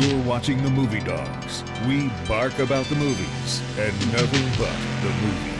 You're watching the Movie Dawgs. We bark about the movies and nothing but the movies.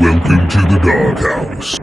Welcome to the Dawghouse.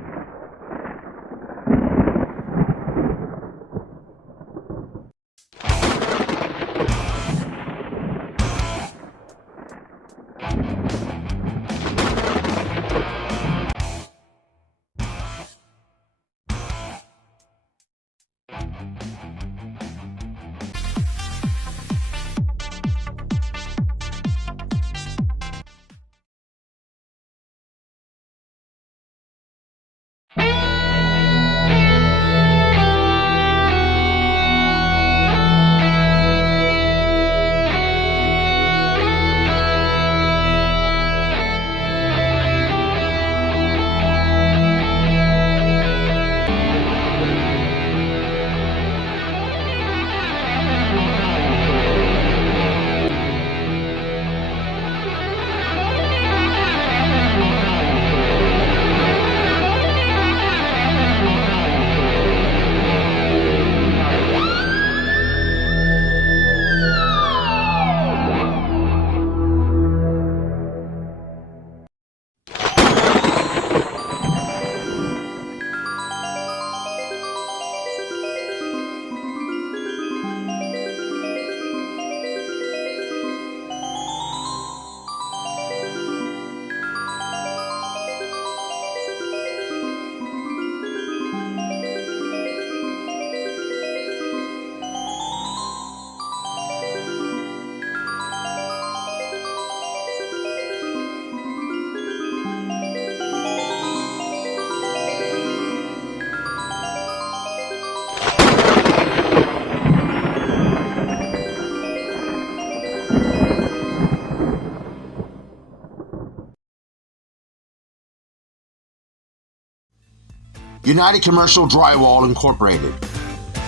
United Commercial Drywall Incorporated.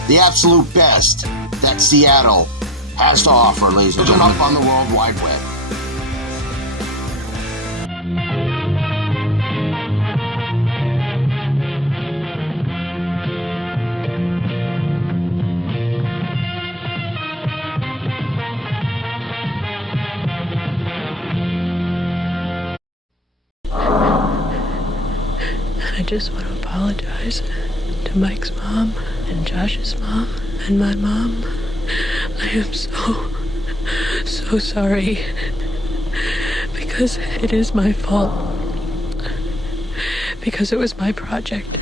The absolute best that Seattle has to offer, ladies and gentlemen, up on the World Wide Web. I just want to apologize to Mike's mom and Josh's mom and my mom. I am so sorry because it is my fault. Because it was my project.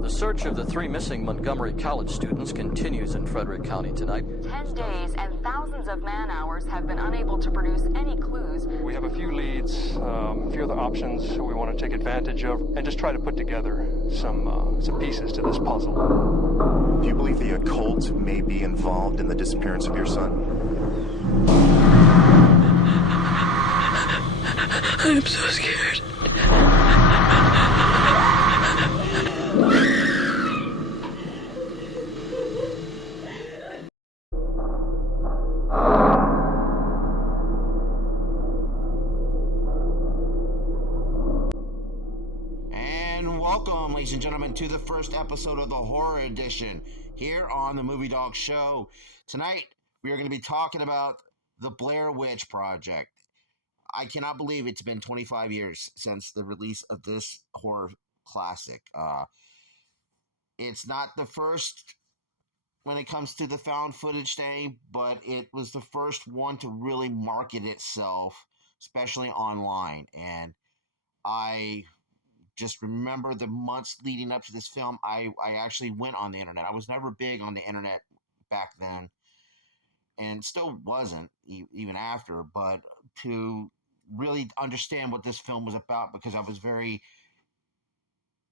The search of the three missing Montgomery College students continues in Frederick County tonight. 10 days and thousands of man-hours have been unable to produce any clues. We have a few leads, a few other options we want to take advantage of, and just try to put together some pieces to this puzzle. Do you believe the occult may be involved in the disappearance of your son? I am so scared. Welcome, ladies and gentlemen, to the first episode of the Horror Edition here on the Movie Dawgs Show. Tonight, we are going to be talking about the Blair Witch Project. I cannot believe it's been 25 years since the release of this horror classic. It's not the first when it comes to the found footage thing, but it was the first one to really market itself, especially online. And I just remember the months leading up to this film. I actually went on the internet. I was never big on the internet back then, and still wasn't even after, but to really understand what this film was about, because I was very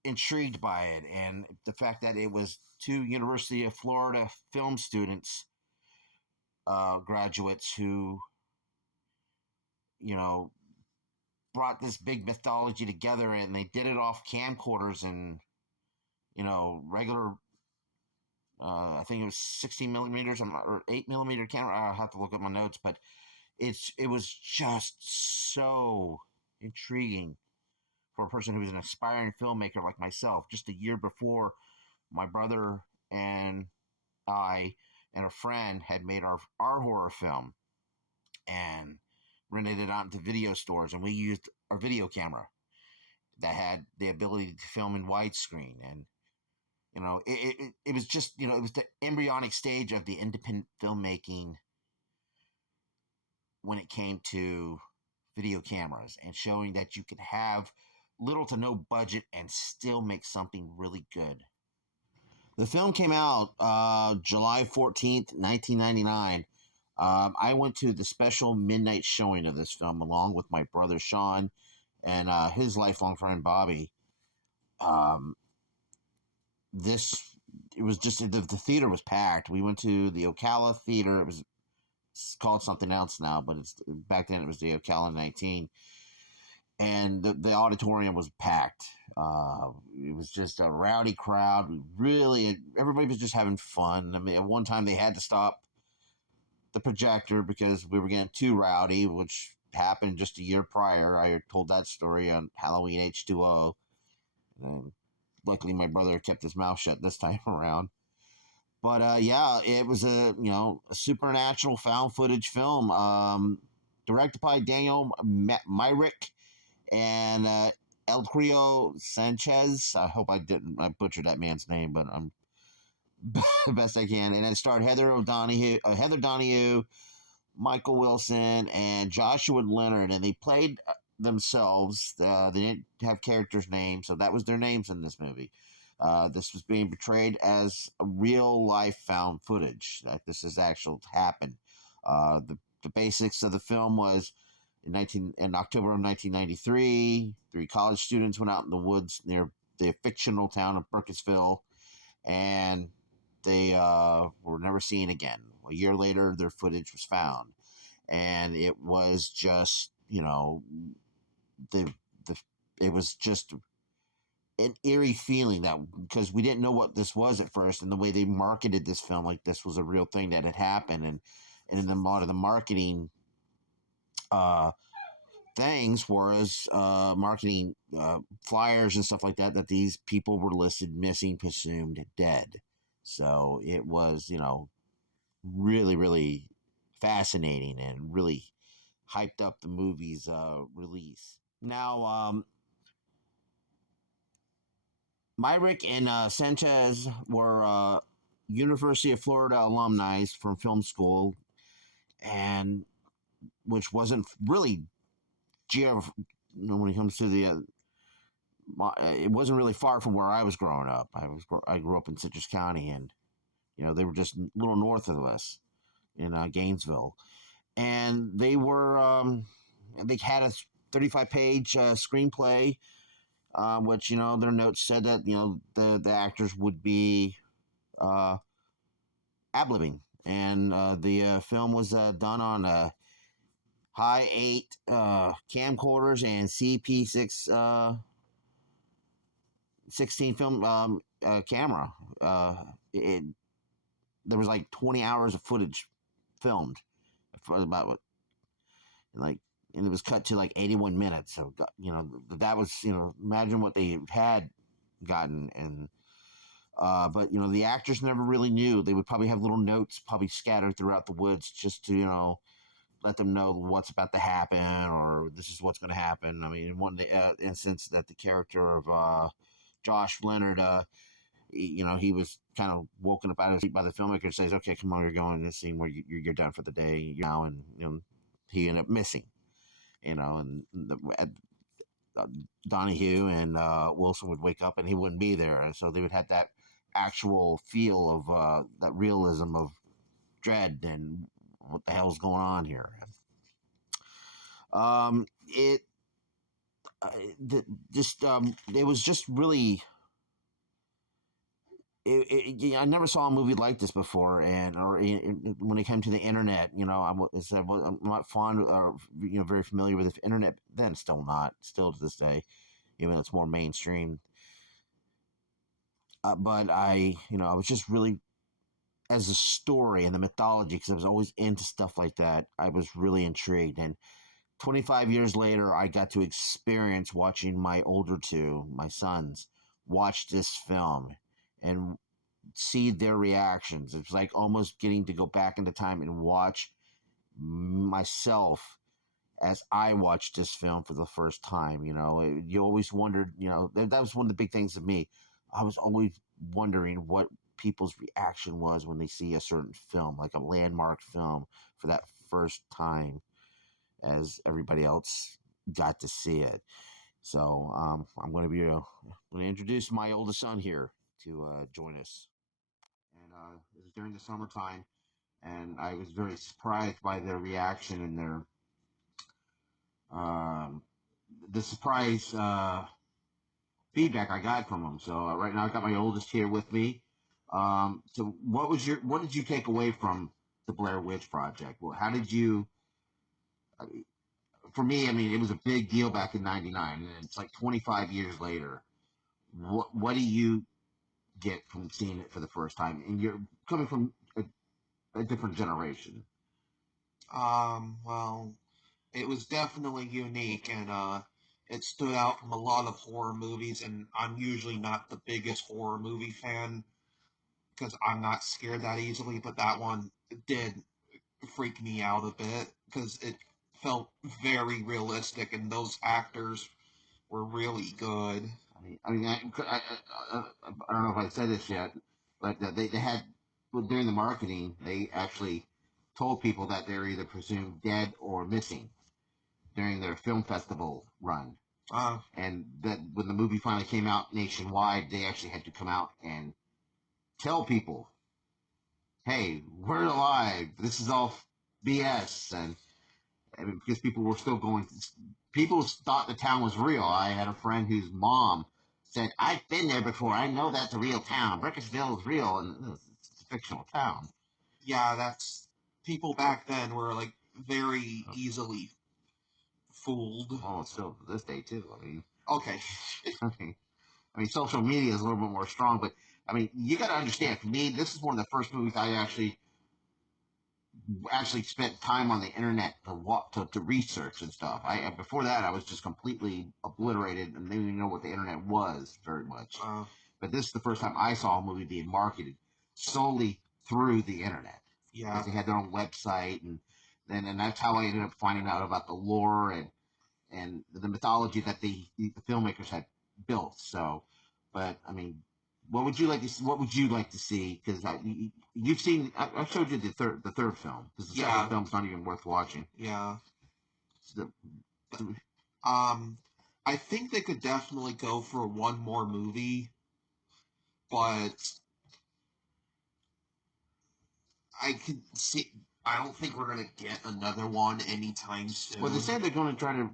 intrigued by it, and the fact that it was two University of Florida film students, graduates who, you know, brought this big mythology together, and they did it off camcorders and, you know, regular, I think it was 16 millimeters or 8 millimeter camera. I'll have to look at my notes, but it was just so intriguing for a person who was an aspiring filmmaker like myself. Just a year before, my brother and I and a friend had made our horror film and rented it out into video stores, and we used our video camera that had the ability to film in widescreen. And you know, it was just, you know, it was the embryonic stage of the independent filmmaking when it came to video cameras, and showing that you could have little to no budget and still make something really good. The film came out July 14th, 1999. I went to the special midnight showing of this film along with my brother Sean and his lifelong friend Bobby. It was just, the theater was packed. We went to the Ocala Theater. It's called something else now, but back then it was the Ocala 19. And the auditorium was packed. It was just a rowdy crowd. Everybody was just having fun. I mean, at one time they had to stop the projector because we were getting too rowdy, which happened just a year prior. I told that story on Halloween H2O. And luckily my brother kept his mouth shut this time around. But yeah, it was a supernatural found footage film, directed by Daniel Myrick and Elcrio Sanchez. I hope I butchered that man's name, but I'm the best I can. And it starred Heather Donahue, Michael Wilson, and Joshua Leonard, and they played themselves. They didn't have characters' names, so that was their names in this movie. This was being portrayed as a real life found footage. Like this has actually happened. The basics of the film was in October of 1993, 3 college students went out in the woods near the fictional town of Burkittsville, and they were never seen again. A year later, their footage was found, and it was just, you know, it was just an eerie feeling, that because we didn't know what this was at first, and the way they marketed this film, like this was a real thing that had happened, and in a lot of the marketing things was marketing flyers and stuff like that these people were listed missing, presumed dead. So it was, you know, really, really fascinating and really hyped up the movie's release. Now, Myrick and Sanchez were University of Florida alumni from film school, and which wasn't really when it comes to the it wasn't really far from where I was growing up. I grew up in Citrus County, and you know, they were just a little north of us in Gainesville, and they had a 35-page screenplay, which, you know, their notes said that, you know, the actors would be ad-libbing, and the film was done on high 8 camcorders and CP6 16 film camera. There was like 20 hours of footage filmed about and it was cut to like 81 minutes. So, you know, that was, you know, imagine what they had gotten. And but, you know, the actors never really knew. They would probably have little notes probably scattered throughout the woods just to, you know, let them know what's about to happen, or this is what's going to happen. I mean, in one instance that the character of Josh Leonard, you know, he was kind of woken up out of his seat by the filmmaker and says, "Okay, come on, you're going to this scene where you're done for the day now," and you know, he ended up missing. You know, and Donahue and Wilson would wake up and he wouldn't be there, and so they would have that actual feel of that realism of dread and what the hell's going on here. It just it was just really. I never saw a movie like this before, when it came to the internet, I'm not fond or very familiar with the internet then, still to this day, even though it's more mainstream. But I was just really, as a story and the mythology, because I was always into stuff like that, I was really intrigued. And 25 years later, I got to experience watching my older two, my sons, watch this film and see their reactions. It's like almost getting to go back into time and watch myself as I watched this film for the first time. You always wondered, that was one of the big things of me. I was always wondering what people's reaction was when they see a certain film, like a landmark film, for that first time, as everybody else got to see it. So I'm going to introduce my oldest son here to join us. And it was during the summertime, and I was very surprised by their reaction and the surprise feedback I got from them. So right now I got my oldest here with me. So what did you take away from the Blair Witch Project? Well, how did you? For me, I mean, it was a big deal back in '99, and it's like 25 years later. What do you get from seeing it for the first time? And you're coming from a different generation. Well, it was definitely unique, and it stood out from a lot of horror movies, and I'm usually not the biggest horror movie fan, because I'm not scared that easily, but that one did freak me out a bit, because it felt very realistic, and those actors were really good. I don't know if I said this yet, but they had, during the marketing, they actually told people that they're either presumed dead or missing during their film festival run. And that when the movie finally came out nationwide, they actually had to come out and tell people, hey, we're alive. This is all BS. And because people were still people thought the town was real. I had a friend whose mom said, I've been there before. I know that's a real town. Brickensville is real, and it's a fictional town. Yeah, people back then were like very easily fooled. Oh, it's still to this day too. I mean, okay. I mean, social media is a little bit more strong, but I mean, you got to understand. For me, this is one of the first movies I actually spent time on the internet to research and stuff. Before that, I was just completely obliterated and didn't even know what the internet was very much. But this is the first time I saw a movie being marketed solely through the internet. Yeah, because they had their own website, and that's how I ended up finding out about the lore and the mythology that the filmmakers had built. So, but I mean, what would you like to see? Because you've seen. I showed you the third film. Because the second film's not even worth watching. Yeah. I think they could definitely go for one more movie, but I don't think we're gonna get another one anytime soon. Well, they said they're going to try to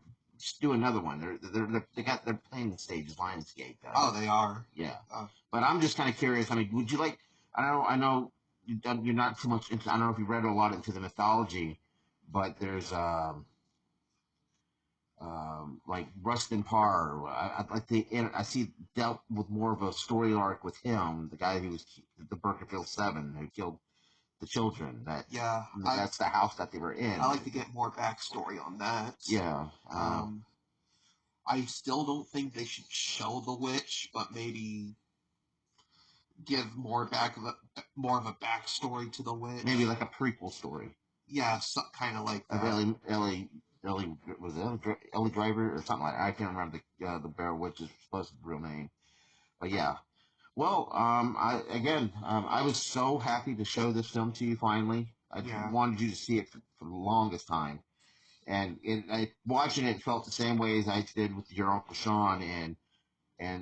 do another one. They're playing the stage Lionsgate. Oh, they are. Yeah. But I'm just kind of curious. I mean, would you like? I know you're not too much into. I don't know if you read a lot into the mythology, but there's like Rustin Parr. I see dealt with more of a story arc with him, the guy who was the Burkerville Seven, who killed the children. That's the house that they were in. I like to get more backstory on that. Yeah. I still don't think they should show the witch, but maybe give more of a backstory to the witch. Maybe like a prequel story. Yeah, kind of like that. Ellie was it Ellie Driver or something like that? I can't remember the Blair Witch's supposed real name, but yeah. Well, I was so happy to show this film to you finally. I wanted you to see it for the longest time, And watching it felt the same way as I did with your Uncle Sean and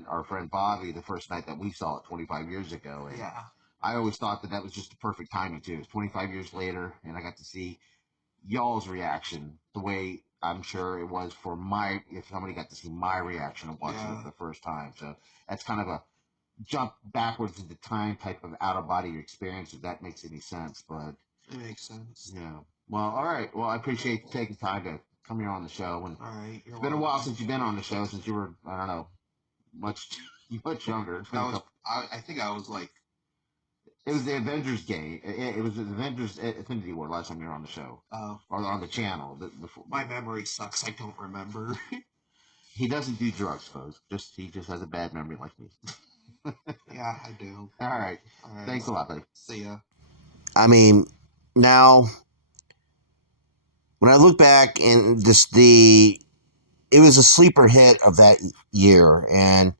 our friend Bobby the first night that we saw it 25 years ago. And Yeah. I always thought that was just the perfect timing too. It was 25 years later, and I got to see y'all's reaction the way I'm sure it was for if somebody got to see my reaction of watching it for the first time. So that's kind of a jump backwards into time type of out of body experience, if that makes any sense. But it makes sense. Yeah. Well, all right. Well, I appreciate you taking time to come here on the show. And all right. It's been a while since you've been on the show, since you were, I don't know, much younger. I think I was like. It was the Avengers game. It was the Avengers Infinity War last time you were on the show. Oh. Or on the channel. My memory sucks. I don't remember. He doesn't do drugs, folks. He just has a bad memory like me. Yeah, I do. All right. Thanks a lot, buddy. See ya. I mean, now, when I look back and it was a sleeper hit of that year. And,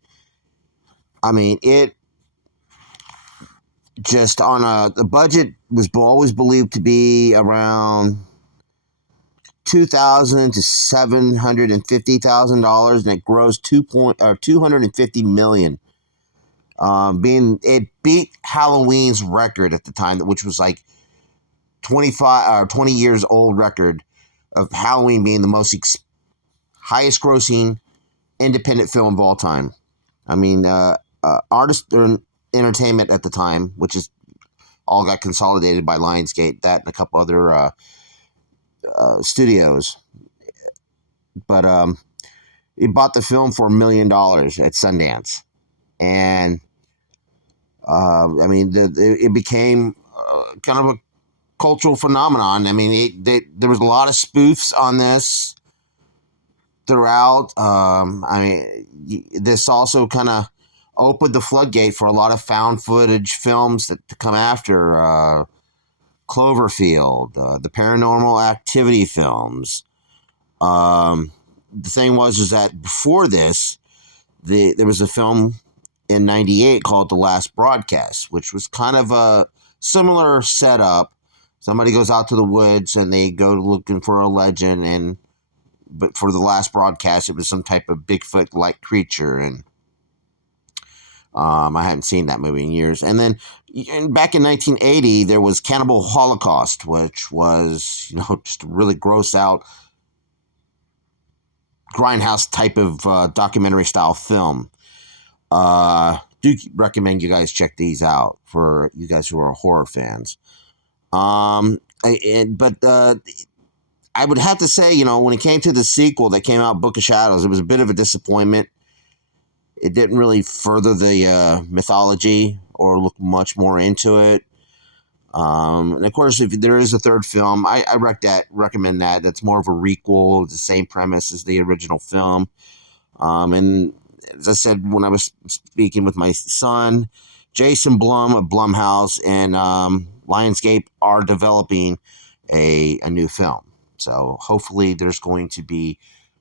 I mean, it just the budget was always believed to be around $2,000 to $750,000, and it grossed $250 million. It beat Halloween's record at the time, which was like 20 years old record of Halloween being the most highest grossing independent film of all time. I mean, Artist Entertainment at the time, which is all got consolidated by Lionsgate, that and a couple other studios. But it bought the film for $1 million at Sundance. And I mean, it became kind of a cultural phenomenon. I mean, there was a lot of spoofs on this throughout. I mean, this also kind of opened the floodgate for a lot of found footage films to come after. Cloverfield, the Paranormal Activity films. The thing was that before this, there was a film in '98 called The Last Broadcast, which was kind of a similar setup. Somebody goes out to the woods and they go looking for a legend, but for The Last Broadcast, it was some type of Bigfoot-like creature, and I hadn't seen that movie in years. And then back in 1980, there was Cannibal Holocaust, which was, just a really gross out grindhouse type of documentary style film. Do recommend you guys check these out for you guys who are horror fans. But I would have to say, when it came to the sequel that came out, Book of Shadows, it was a bit of a disappointment. It didn't really further the mythology or look much more into it. And of course, if there is a third film, I recommend that. That's more of a requel, the same premise as the original film. And as I said when I was speaking with my son, Jason Blum of Blumhouse and Lionsgate are developing a new film. So hopefully there's going to be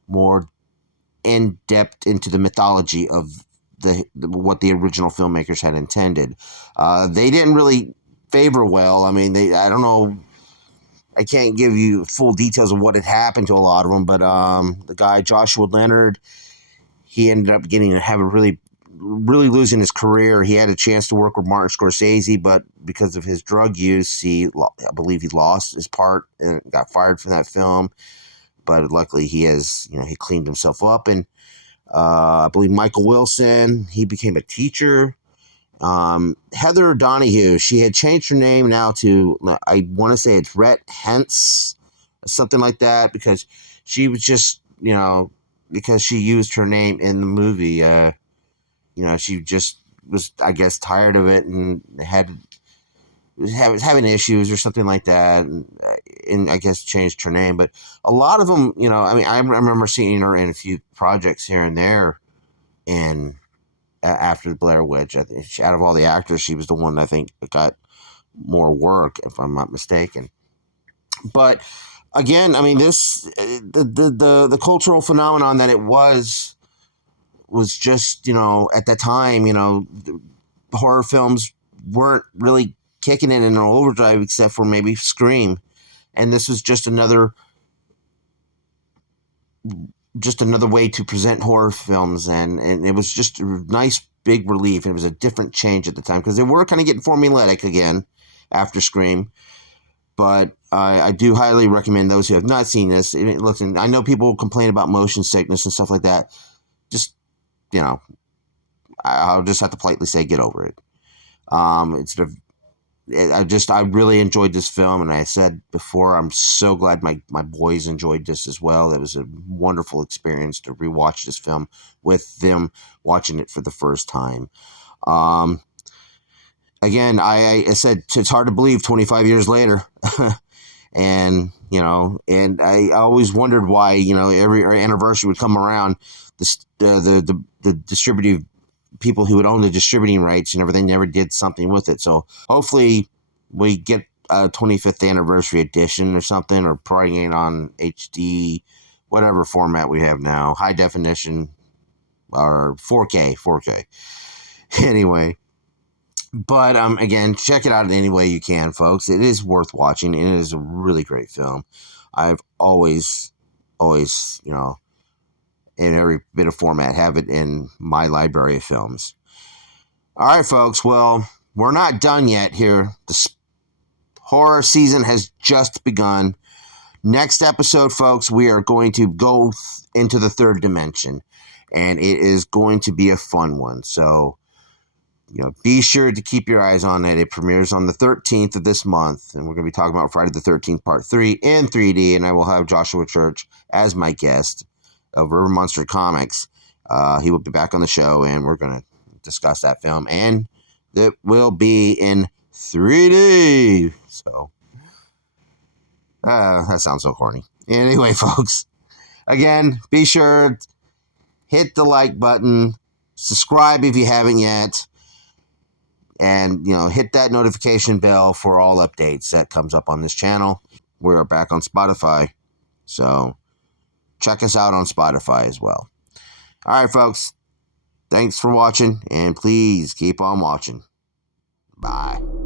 more in depth into the mythology of what the original filmmakers had intended. They didn't really favor well. I mean, I don't know. I can't give you full details of what had happened to a lot of them, but the guy Joshua Leonard, he ended up really losing his career. He had a chance to work with Martin Scorsese, but because of his drug use, I believe he lost his part and got fired from that film. But luckily he cleaned himself up. And I believe Michael Wilson, he became a teacher. Heather Donahue, she had changed her name now to, I want to say it's Rhett Hentz, something like that, because she was just, because she used her name in the movie, she just was, I guess, tired of it and was having issues or something like that, and I guess changed her name. But a lot of them, I remember seeing her in a few projects here and there, and after the Blair Witch, I think out of all the actors, she was the one I think that got more work, if I'm not mistaken. But again, I mean, the cultural phenomenon that it was just, at that time, horror films weren't really kicking it in an overdrive except for maybe Scream. And this was just another just another way to present horror films, and it was just a nice big relief. It was a different change at the time because they were kind of getting formulaic again after Scream. But I do highly recommend those who have not seen this. Listen, I know people complain about motion sickness and stuff like that. Just, I'll just have to politely say, get over it. I really enjoyed this film, and I said before, I'm so glad my boys enjoyed this as well. It was a wonderful experience to rewatch this film with them watching it for the first time. Again, I said it's hard to believe 25 years later. And, and I always wondered why, every anniversary would come around, the distributive people who would own the distributing rights and everything never did something with it. So hopefully we get a 25th anniversary edition or something, or probably on HD, whatever format we have now, high definition or 4K. Anyway. But, again, check it out any way you can, folks. It is worth watching, and it is a really great film. I've always, in every bit of format, have it in my library of films. All right, folks. Well, we're not done yet here. The horror season has just begun. Next episode, folks, we are going to go into the third dimension, and it is going to be a fun one. So, be sure to keep your eyes on it. It premieres on the 13th of this month, and we're going to be talking about Friday the 13th, Part 3 in 3D, and I will have Joshua Church as my guest of River Monster Comics. He will be back on the show, and we're going to discuss that film, and it will be in 3D. So, that sounds so corny. Anyway, folks, again, be sure to hit the like button, subscribe if you haven't yet, and, hit that notification bell for all updates that comes up on this channel. We're back on Spotify, so check us out on Spotify as well. All right, folks. Thanks for watching, and please keep on watching. Bye.